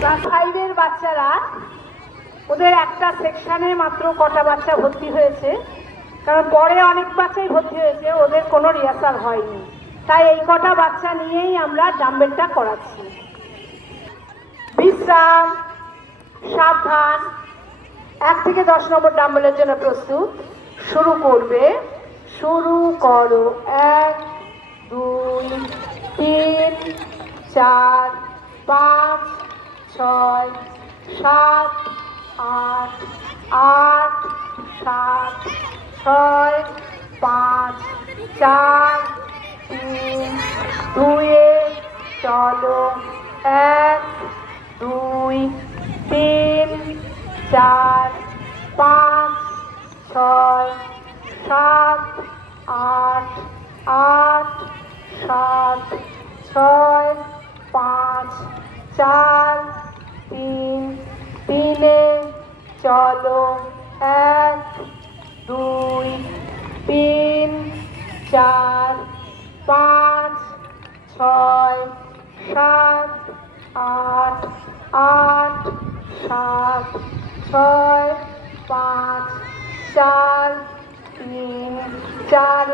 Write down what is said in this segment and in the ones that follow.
Class 5-এর বাচ্চারা, ওদের একটা সেকশানে মাত্র কটা বাচ্চা ভর্তি হয়েছে, কারণ পরে অনেক বাচ্চাই ভর্তি হয়েছে, ওদের কোনো রিহার্সাল হয়নি, তাই এই কটা বাচ্চা নিয়েই আমরা ডাম্বেলটা করাচ্ছি। বিশ্রাম, সাবধান। 1 থেকে 10 নম্বর ডাম্বেলের জন্য প্রস্তুত। শুরু করবে। শুরু করো। 1 2 3 4 5 6 7 8 8 7 6 5 4 3 2 চলো। 1 2 3 4 5 6 7 8 8 7 6 5 4 3 3 চলো। 1 2 3 4 5 6 7 8 8 7 6 5 4 3 4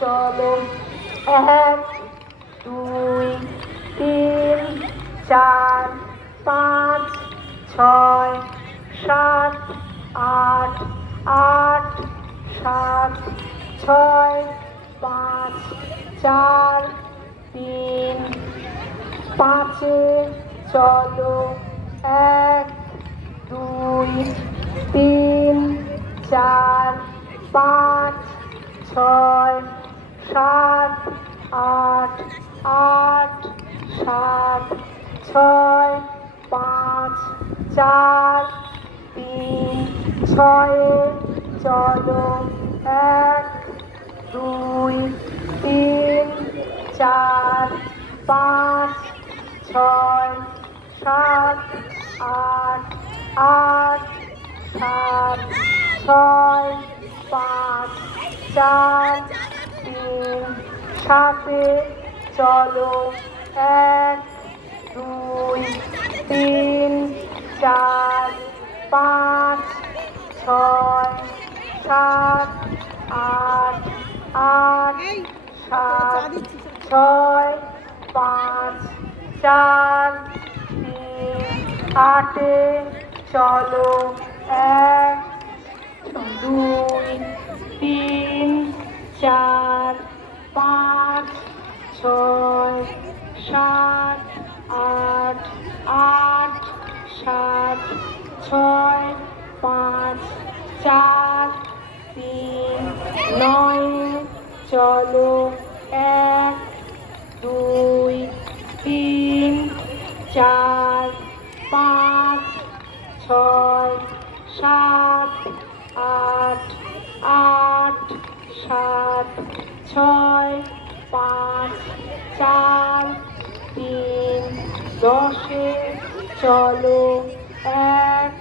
চলো। 1 2 3 4 5 6 7 8 8 7 6 5 4 3 5 চলো। 1 2 3 4 5 6 7 8 8 7 6 5 4 3 6 চলো। 1 2 3 4 5 6 7 8 8 7 6 5 4 3 7 চলো। 1 2 3 4 5 6 7 8 8 7 6 5 4 3 8 চলো। 1 2 3 4 5 6 7 8 8 7 6 5 4 3 9 চলো। 1 2 3 4 5 6 7 8 8 7 6 5 4 3 10 চলো। 1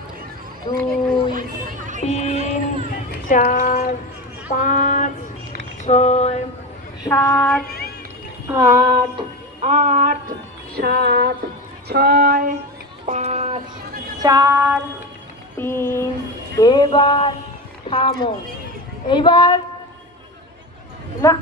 2 3 4 5 6 7 8 8 7 6 5 4 3 এবার থামো। এইবার না।